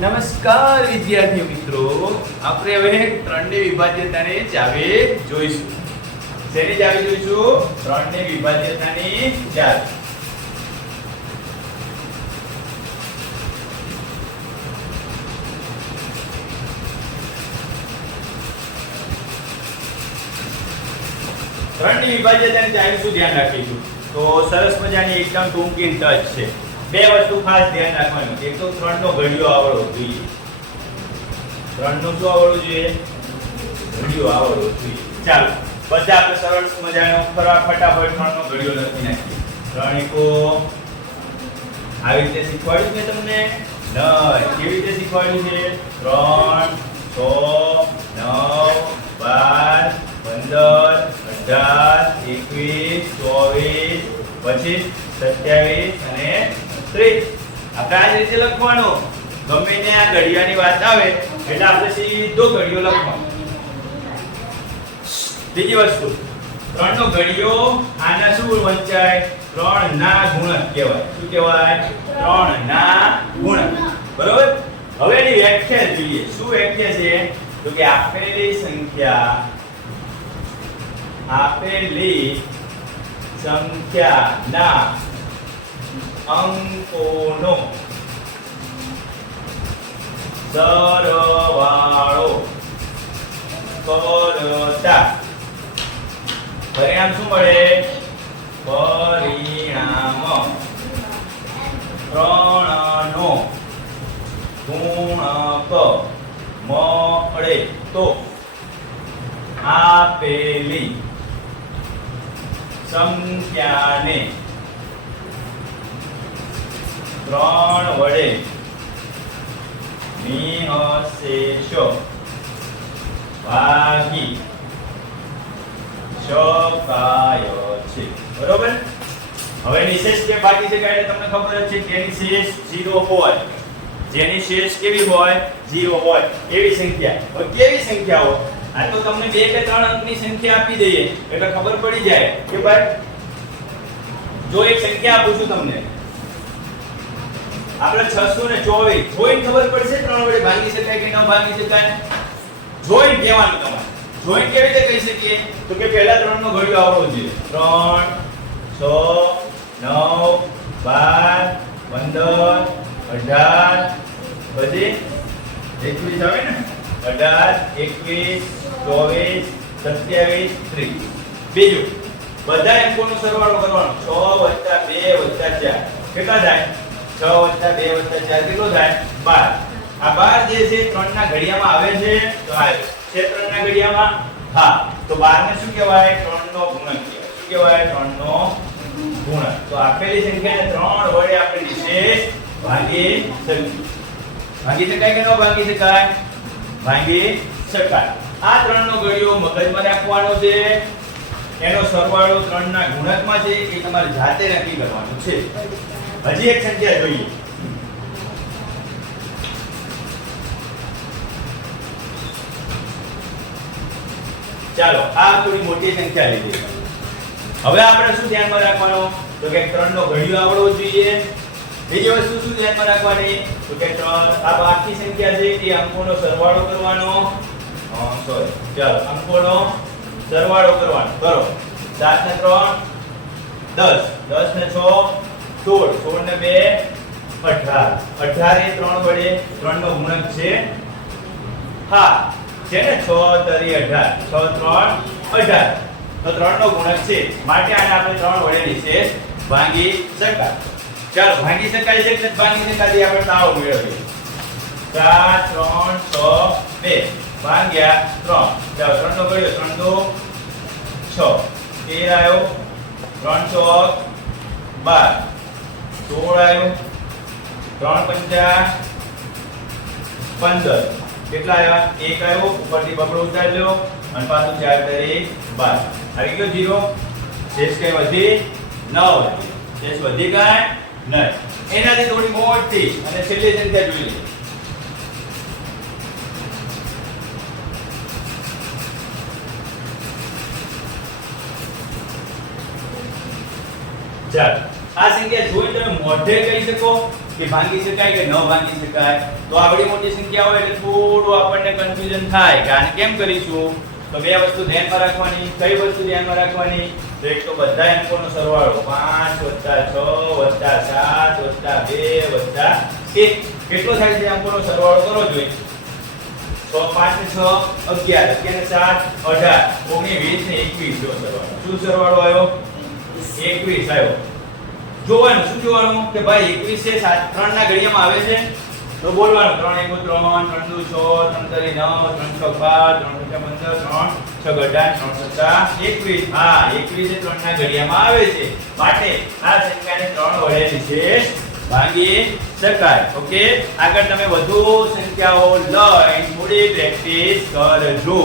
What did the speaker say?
નમસ્કાર વિદ્યાર્થી મિત્રો, આપણે હવે ત્રણની વિભાજ્યતાને ચાવી જોઈશું. શેની ચાવી જોઈશું? ત્રણની વિભાજ્યતાની ચાવી. ત્રણની વિભાજ્યતાની ચાવી શું ધ્યાન રાખીશું? તો સરસ મજાની એકદમ ટૂંકી ટચ છે. બે વસ્તુ ખાસ ધ્યાન રાખવાની. એક તો ત્રણનો ઘડિયો આવડવો જોઈએ. ત્રણનો શું આવડવું જોઈએ? ઘડિયો આવડવો જોઈએ. ચાલો બધા આપણે સરસ મજાનો ફટાફટ ત્રણનો ઘડિયો લખી નાખીએ. ત્રણ એકો આવી રીતે શીખવાડ્યું છે તમને? નહીં. કેવી રીતે શીખવાડ્યું છે? 3 6 9 12 15 18 21 24 25 27 અને 30. આપણે આ રીતે લખવાનું. ગમે ને આ ઘડિયાની વાત આવે એટલે આપણે સીધો ઘડિયો લખવાનો. બીજી વસ્તુ, ત્રણનો ઘડિયો આના શું વંચાય? 3 ના ગુણક કહેવાય. શું કહેવાય? 3 ના ગુણક. બરોબર? હવે એની વ્યાખ્યા જોઈએ. શું વ્યાખ્યા છે? તો કે આપેલી સંખ્યાના અંકોનો સરવાળો કરતા પરિણામ શું મળે? પરિણામ 3 નો ગુણક મળે તો આપેલી સંખ્યાને 3 વડે નિઃશેષ ભાગી શકાય છે. બરોબર? હવે નિઃશેષ કે ભાગી શકાય એટલે તમને ખબર જ છે કે એની શેષ 0 હોય. જેની શેષ કેવી હોય? 0 હોય એવી સંખ્યા. હવે કેવી સંખ્યા હોય? આ તો તમને 2 કે 3 અંકની સંખ્યા આપી દઈએ એટલે ખબર પડી જાય કે ભાઈ જો એક સંખ્યા આપું છું તમને, આપણે 624 જોઈને ખબર પડશે 3 વડે ભાગી શકાય કે ન ભાગી શકાય? જોઈને કહેવાનું તમારે. જોઈને કેવી રીતે કહી શકીએ? તો કે પહેલા 3 નો ઘડિયો આવડવો જોઈએ. 3 6 9 12 15 18 પછી 21 આવે ને? 18 21 24 27 30. બીજું, બધા અંકોનો સરવાળો કરવાનો. 6 + 2 + 4 કેટલા થાય? 6 + 2 + 4 કેટલો થાય? 12. આ 12 જે છે 3 ના ઘડિયામાં આવે છે તો આ છે 3 ના ઘડિયામાં. હા, તો 12 ને શું કહેવાય? 3 નો ગુણક કહેવાય. શું કહેવાય? 3 નો ગુણક. તો આપેલી સંખ્યાને 3 વડે આપણે નિશેષ ભાગી શકીએ. ભાગી શકાય કે ન ભાગી શકાય? ભાગી શકાય. આ 3 નો ઘડિયો મગજમાં રાખવાનો છે. એનો સરવાળો 3 ના ગુણકમાં છે એ તમારે જાતે નક્કી કરવાનું છે. હજી એક સંખ્યા જોઈએ. ચાલો આ થોડી મોટી સંખ્યા લીધી. હવે આપણે શું ધ્યાનમાં રાખવાનું? તો કે 3 નો ઘડિયો આવડવો જોઈએ. બીજી વસ્તુ શું ધ્યાનમાં રાખવાની? તો કે 3 આ બાકી સંખ્યા છે એ અંકોનો સરવાળો કરવાનો. ચાલો અંકોનો સરવાળો કરવાનો. કરો. 7 ને 3 10, 10 ને 6 16, 16 ને 2 18. 18 એ 3 વડે 3 નો ગુણક છે. હા, છે ને? 6 તરી 18, 6 3 18. તો 3 નો ગુણક છે માટે આને આપણે 3 વડે નિશેષ ભાગી શકાય. ચાલો ભાગી શકાય છે કે ભાગી શકાય આપણે તાવ મેળવીએ. 4 3 6 2 ભાગ્યા 3. ચાલો 3 નો ઘડિયો 3 2 6 13 આવ્યો. 3 ચોક 12 16 આવ્યો. 3 પંચા 15. કેટલા આવ્યા? 1 આવ્યો. ઉપરથી બબડો ઉતારી લો અને પાછું 4 તરી 12. આવી ગયો 0. શેષ કઈ વધી? 9 વધી. શેષ વધી કાંઈ નહીં. એનાથી થોડી મોટી અને છેલ્લી સંખ્યા જોઈ લે. ચાલો આ સંખ્યા જોઈ તમે મોઢે કહી શકો કે ભાંગી શકાય કે ન ભાંગી શકાય. તો આવડી મોટી સંખ્યા હોય એટલે થોડું આપણને કન્ફ્યુઝન થાય કે આને કેમ કરીશું. તો બે વસ્તુ ધ્યાનમાં રાખવાની. કઈ વસ્તુ ધ્યાનમાં રાખવાની? તો એક તો બધા અંકોનો સરવાળો 5 + 6 + 7 + 2 + 1 કેટલો થાય છે? અંકોનો સરવાળો કરો જોઈએ. 6 5 ને 6 11 11 ને 7 18 19 20 ને 21 જો સરવાળો. શું સરવાળો આવ્યો? 21 આવ્યો. જોવાનું શું જોવાનું કે ભાઈ 21 છે 3 ના ઘડિયામાં આવે છે તો બોલવાનું 3 1 3 3 2 6 3 3 9 3 6 12 3 5 15 3 6 18 3 7 21. હા 21 એ 3 ના ઘડિયામાં આવે છે માટે આ સંખ્યાને 3 વડે વિશેષ ભાંગી શકાય. ઓકે આગળ તમે વધુ સંખ્યાઓ લઈ થોડી પ્રેક્ટિસ કરજો.